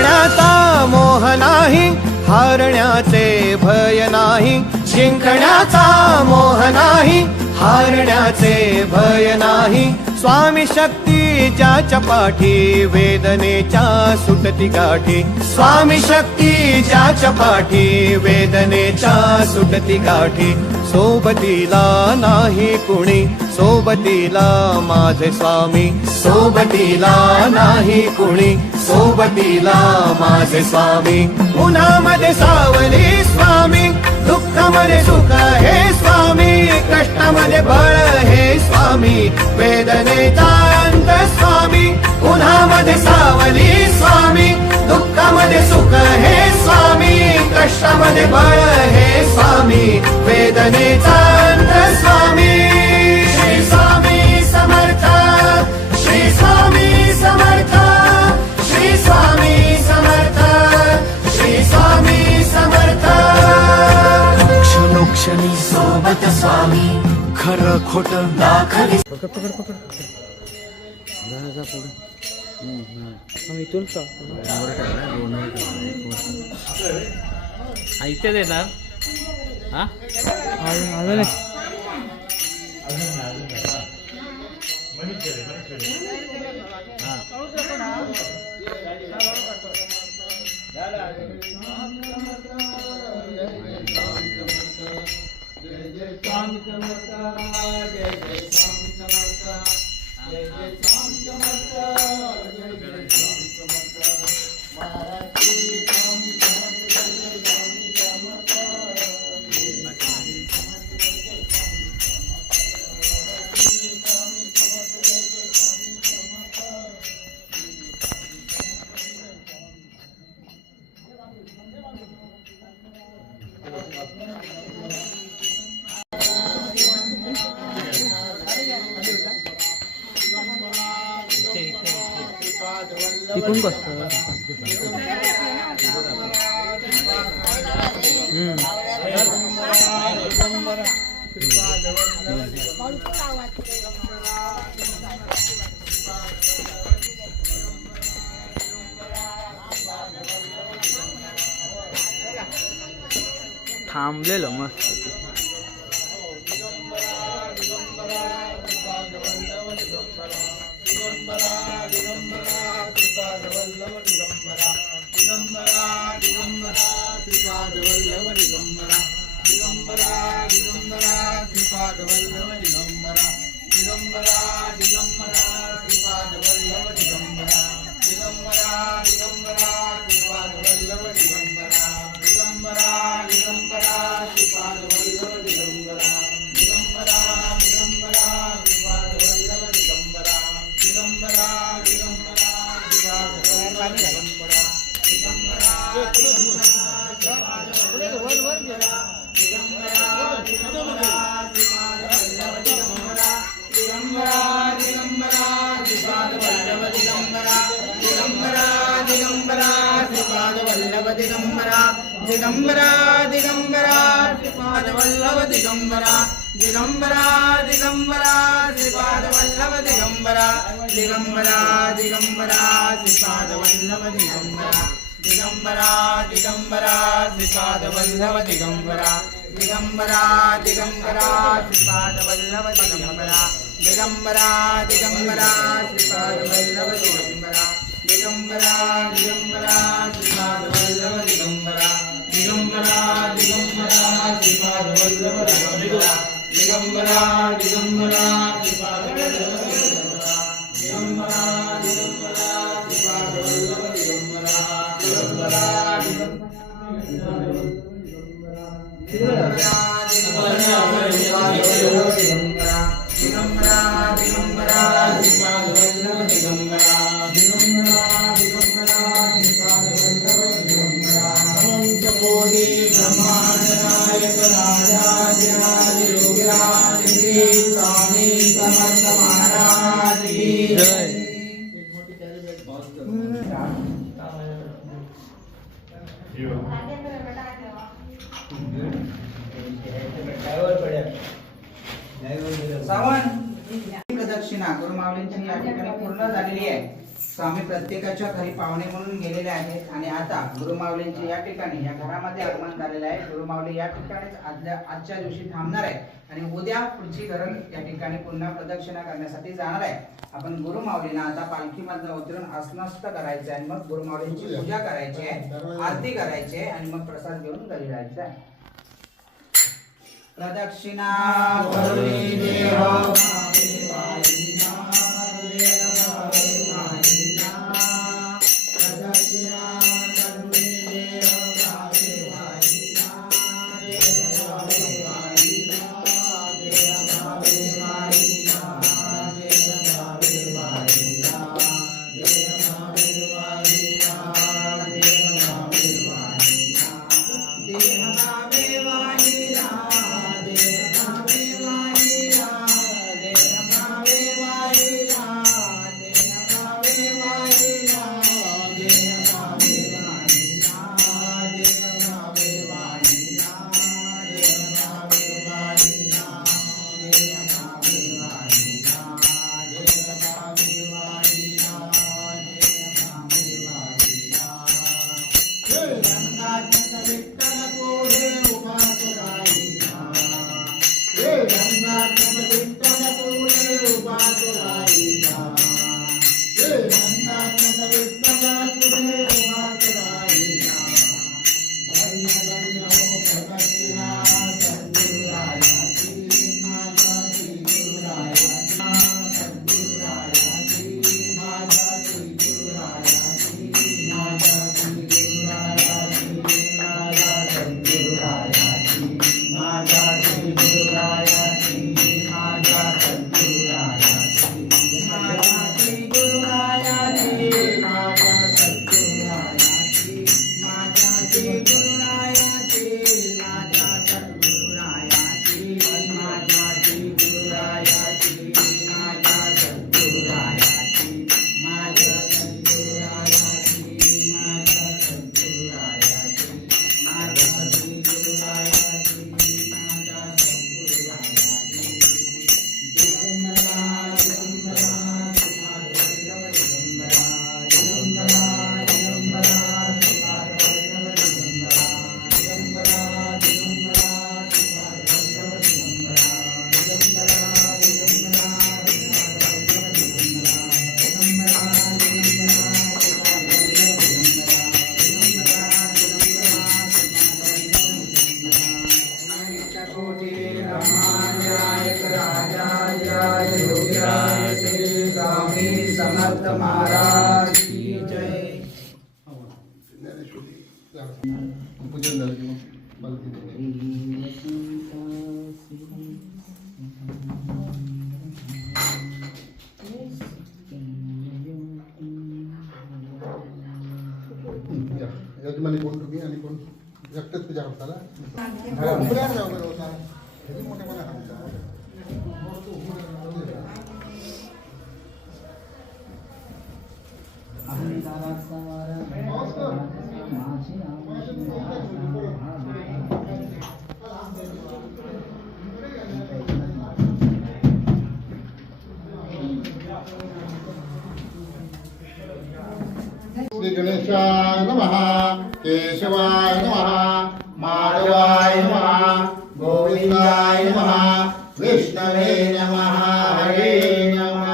जिंकण्याचा मोह नाही, हारण्याचे भय नाही. जिंकण्याचा मोह नाही, हारण्याचे भय नाही. स्वामी शक्ती ज्याच्या पाठी, वेदनेच्या सुटती गाठी. स्वामी शक्ती ज्याच्या पाठी, वेदनेच्या सुटती गाठी. सोबतीला नाही कुणी, सोबतीला माझे स्वामी. सोबतीला नाही कुणी, सोबतीला माझे स्वामी. उन्हामध्ये सावली स्वामी, दुःखामध्ये सुख हे स्वामी. कष्टामध्ये बळ हे स्वामी, वेदनेचा अंत स्वामी. उन्हामध्ये सावली स्वामी, दुःखामध्ये सुख हे स्वामी. कष्टामध्ये बळ हे स्वामी, वेदनेचा अंत स्वामी. श्री स्वामी समर्थ, श्री स्वामी समर्थ, श्री स्वामी समर्थ, श्री स्वामी समर्थ. क्षणोक्षणी सोबत स्वामी, खरं खोट दाखवी. पकड पकड पकड जा पुढे. इथून का इथे देणार. हा आलं नाही. तिकून बस. थांबलेलं मस्त. दिगंबरा दिगंबरा श्रीपाद वल्लभ दिगंबरा. दिगंबरा दिगंबरा श्रीपाद वल्लभ दिगंबरा. दिगंबरा दिगंबरा श्रीपाद वल्लभ दिगंबरा. दिगंबरा दिगंबरा श्रीपाद वल्लभ दिगंबरा. दिगंबरा दिगंबरा श्रीपाद वल्लभ दिगंबरा. दिगंबरा दिगंबरा श्रीपाद वल्लभ दिगंबरा. दिगंबरा दिगंबरा श्रीपाद वल्लभ दिगंबरा. दिगंबरा दिगंबरा श्रीपाद वल्लभ दिगंबरा. दिगंबरा दिगंबरा श्रीपाद वल्लभ दिगंबरा. दिगंबरा दिगंबरा श्रीपाद वल्लभ दिगंबरा. दिगंबरा दिगंबरा दिगंबरा श्रीपाद वल्लभ दिगंबरा. दिगंबरा दिगंबरा श्रीपाद वल्लभ दिगंबरा. अनंत कोटि ब्रह्मांड नायक राजाधिराज योगीराज श्री स्वामी समर्थ महाराज की जय. श्रावण प्रदक्षिणा गुरुमाऊलींची या ठिकाणी पूर्ण झालेली आहे. स्वामी प्रत्येकाच्या घरी पाहुणे म्हणून गेलेले आहेत आणि आता गुरुमाऊलींचे या ठिकाणी या घरामध्ये आगमन झालेले आहे. गुरुमाऊली या ठिकाणीच आजच्या दिवशी थांबणार आहे आणि उद्या पुढची घरं या ठिकाणी पुन्हा प्रदक्षिणा करण्यासाठी जाणार आहे. आपण गुरुमाऊलींना आता पालखीमधनं उतरून आसनस्थ करायचं आहे आणि मग गुरुमाऊलींची पूजा करायची आहे, आरती करायची आहे आणि मग प्रसाद घेऊन घरी जायचं आहे. प्रदक्षिणा करोमि देव समर्थ महाराज की जय. पूजन झालं की मग मला यजमानी कोण तुम्ही आणि कोण एकटेच पूजा करताना वगैरे होता मोठ्या मला श्री गणेशाय नमः, केशवाय नमः, माधवाय नमः, गोविंदाय नमः, विष्णवे नमः, हरे नमः.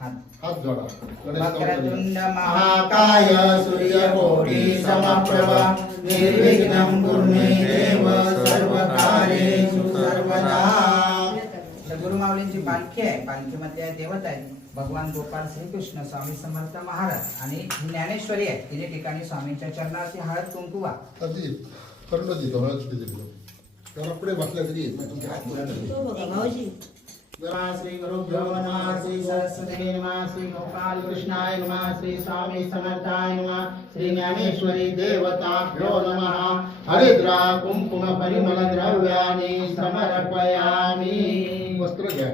हात जोडा. वक्रतुंड महाकाय सूर्यकोटि समप्रभ निर्विघ्नं कुरु मे देव सर्वकार्येषु सर्वदा. गुरुमाऊलींची पालखी आहे. पालखीमध्ये देवता आहे भगवान गोपाल श्रीकृष्ण स्वामी समर्थ महाराज आणि ज्ञानेश्वरी आहे. तिने ठिकाणी स्वामींच्या चरणावरती हळद कुंकू वा करून देतो हळद दिली त्याला पुढे बसल्या तरी तुमच्या हात श्री गुरुभ्यो नमः. श्री सरस्वती नमः. श्री गोपाल कृष्णाय नमः. श्री स्वामी समर्थाय नमः. श्री ज्ञानेश्वरी देवताभ्यो नमः. हरिद्रा कुंकुम परिमल द्रव्यानि समर्पयामि. वस्त्र घ्या.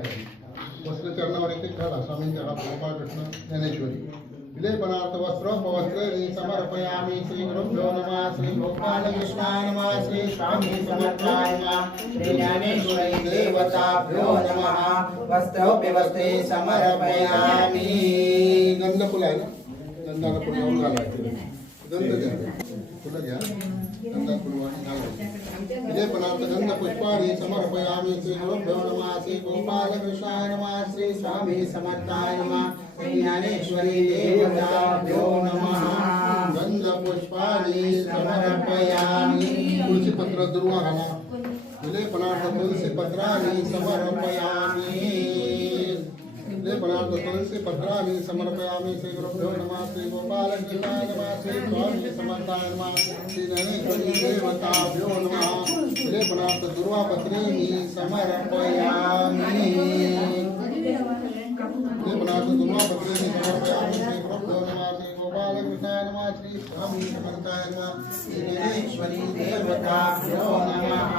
वस्त्र चरणावर एक घाला. स्वामींच्या हात गोपाल कृष्ण ज्ञानेश्वरी विलेपनार्थ वस्त्र पवस्त्र समर्पयामि. श्री गुरुभ्यो नमः. श्री गोपाल कृष्णाय नमः. श्री स्वामी समर्थाय नमः. श्री ज्ञानेश्वरी देवताभ्यो नमः. वस्त्रोऽपि वस्त्रे समर्पयामि. फुलं आहे ना गंधाला फुलं जाऊन घालायचं गंध घ्या फुलं घ्या गंधा फुलं आणि घालायचं विजय पदार्थ गंध पुष्पाणि समर्पयामि श्री गुरुभ्यो नमः श्री गोपाल कृष्णाय नमः श्री स्वामी समर्थाय नमः श्री ज्ञानेश्वरी देवताभ्यो नमः गंध पुष्पाणि समर्पयामि तुळशी पत्र दुर्वा घाला विजय पदार्थ तुळसी पत्राणि समर्पयामि विजय पदार्थ तुळसी पत्राणि समर्पयामि श्री गुरुभ्यो नमः श्री गोपाल कृष्णाय नमः श्री स्वामी समर्थाय नमः श्री ज्ञानेश्वरी देवताभ्यो नमः विजय पदार्थ दुर्वा पत्रेणि समर्पयामि विजय पदार्थ दुर्वा पत्रेणि समर्पयामि श्री गुरुभ्यो नमः श्री गोपाल कृष्णाय नमः श्री स्वामी समर्थाय नमः श्री ज्ञानेश्वरी देवताभ्यो नमः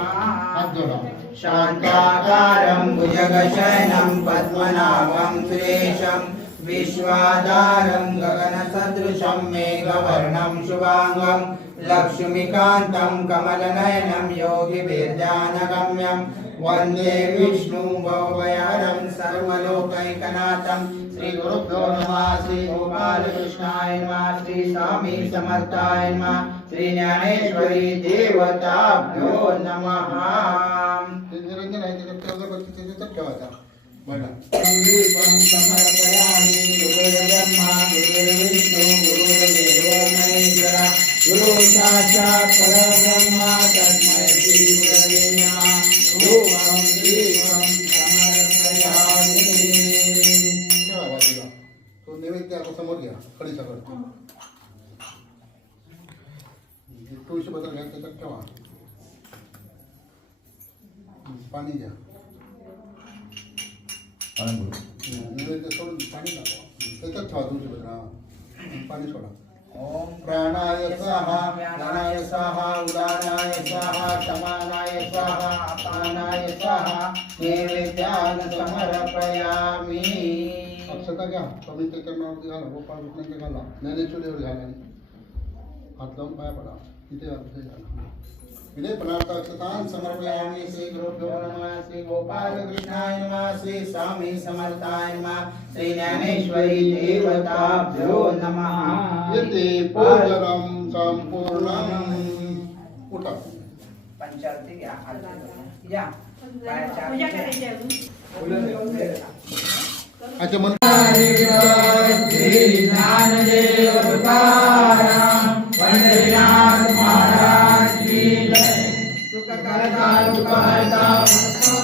हाथ जोड़ा शान्ताकारं भुजगशयनं पद्मनाभं सुरेशं विश्वाधारं गगनसदृशं मेघवर्णं शुभांगं लक्ष्मीकान्तं कमलनयनं योगिभिर्ध्यानगम्यं वन्दे विष्णुं भवभयहरं सर्वलोकैकनाथं श्री गुरुभ्यो नमः श्री गोपालकृष्णाय नमः श्री स्वामी समर्थाय नमः श्री ज्ञानेश्वरी देवताभ्यो नमः निरंजन आहे त्याच्यात अगरबत्ती त्याच्यात ठेवायचा बघा संदीपं समर्पयामि गुरुर्ब्रह्मा गुरुर्विष्णु गुरुर्देवो महेश्वरः गुरु साक्षात् परब्रह्म तस्मै श्री गुरवे नमः ओम दीपं समर्पयामि ठेवा बाजूला तो नैवेद्य आता समोर घ्या खडीच्याकडे तुळशी पत्र घ्या त्याच्यात ठेवा पाणी घ्या नैवेद्य सोडून पाणी टाका त्याच्यात ठेवा तुळशी पत्र पाणी सोडा ओम प्राणाय स्वाहा ज्ञानाय स्वाहा उदानाय स्वाहा समानाय स्वाहा अपानाय स्वाहा नैवेद्यान समर्पयामि अक्षता घ्या स्वामी चरणावरती घाला गोपाळ कृष्णांच्या घाला ज्ञानेश्वरीवर घाला हात लावून पाया पडा तिथे घाला विनय पदार्थ अक्षतान समर्पयामि श्री गुरुभ्यो नमः श्री गोपाल कृष्णाय नमः श्री स्वामी समर्थाय नमः श्री ज्ञानेश्वरी देवताभ्यो नमः यते पूजनम संपूर्णम उठा पंचारती घ्या या पूजा करायची अजून अच्छा मन श्री ज्ञानदेव तुकाराम पंढरीनाथ महाराज की जय सुख करता तुकारता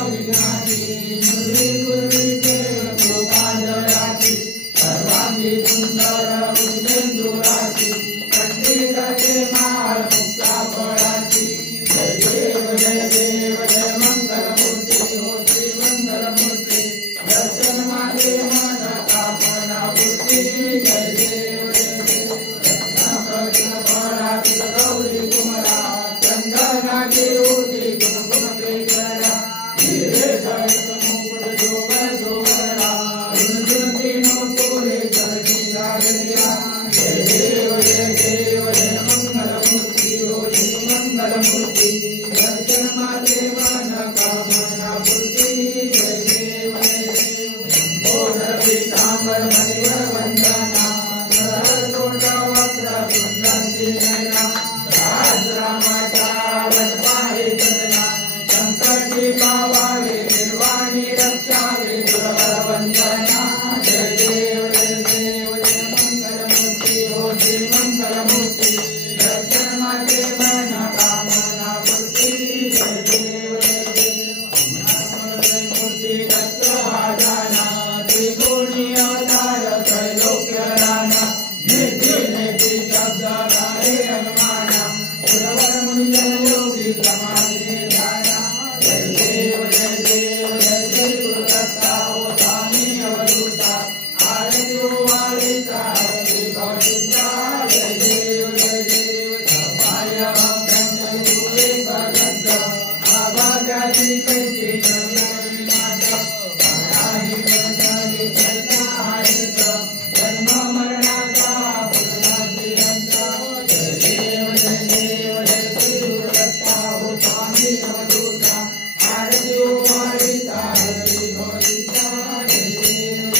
विघ्नाची मुरली गुरुचे गोपालराची सर्वांगी सुंदर उद्देंदुराची पंडिताचे माळ मुक्ता फळाची जय देव जय मंगलमूर्ती हो श्री मंगलमूर्ती दर्शन मागे मन कामना बुद्धी जय देव रत्नाप्रश्न फळाची गौरी कुमरा चंदनाची उठी कुमकुम केशरा हिरे जळत मुकुट जोवर जोवरा झुणझुण तीनो पोरे चरणी लागलिया जय देव जय मंगलमूर्ती हो श्री मंगलमूर्ती दर्शन मागे मन कामना बुद्धी जय देव पीतांबर मणिवर वंदना तोंडा वक्र सुंदंती नयना राजरामाच्या वटपाहे सदना संकटी पावावे निर्वाणी रक्षावे दुर्वर वंदना जय देव जय मंगलमूर्ती हो श्री मंगलमूर्ती दर्शन मागे मन कामना पूर्ती जय देव मूर्ती दत्त आजाना त्रिकोणी अवतार त्रैलोक्य राणा नेती नेती शब्द गारे अनुमाना उर्वर मुंजन योगी समाधी ध्याना जय देव जय गुरुदत्ता ओ स्वामी अवधूता आरती वारिता हरी कौशिका जय देव सफाय भक्तांचे तुळे भक्त आभाग्याची कैची गंगाई माता पराही पंचाली चलता आहेत जन्म मरणाचा पूर्णाची अंत जय देव जय गुरुदत्ता हो स्वामी अवधूता आरती वारिता हरी कौशिका जय देव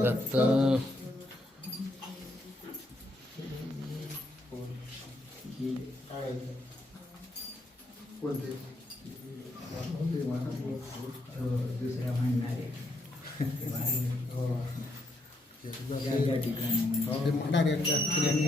दत्त दुसऱ्या म्हणणारे ज्या ठिकाणी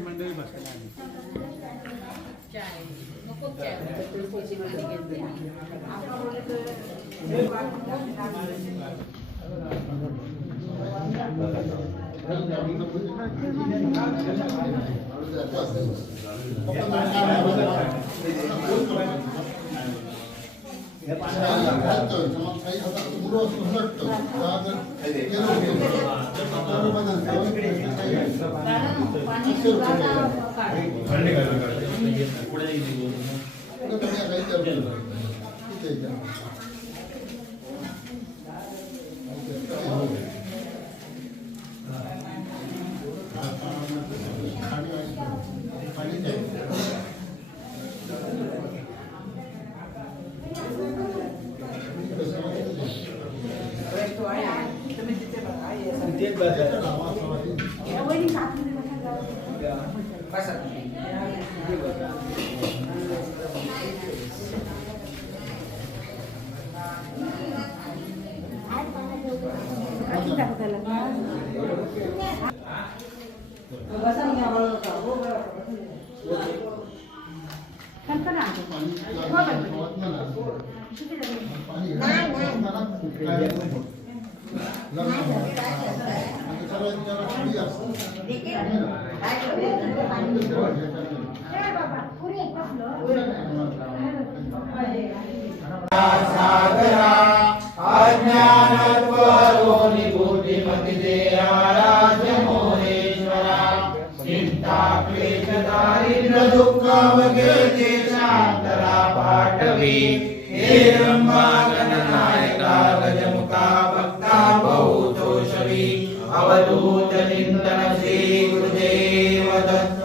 मंडळी बसायला kan पाणी सागरा अज्ञानत्वरोनि बुद्धिमति आराध्य मोरेश्वरा चिंता क्लेश दारिद्र्य दुःखमगेते शांतरा पाठवी हे ब्रह्मा गणनायका गजमुखा भक्ता बहुतोषवी अवधूत चिंतन श्री गुरुदेव दत्त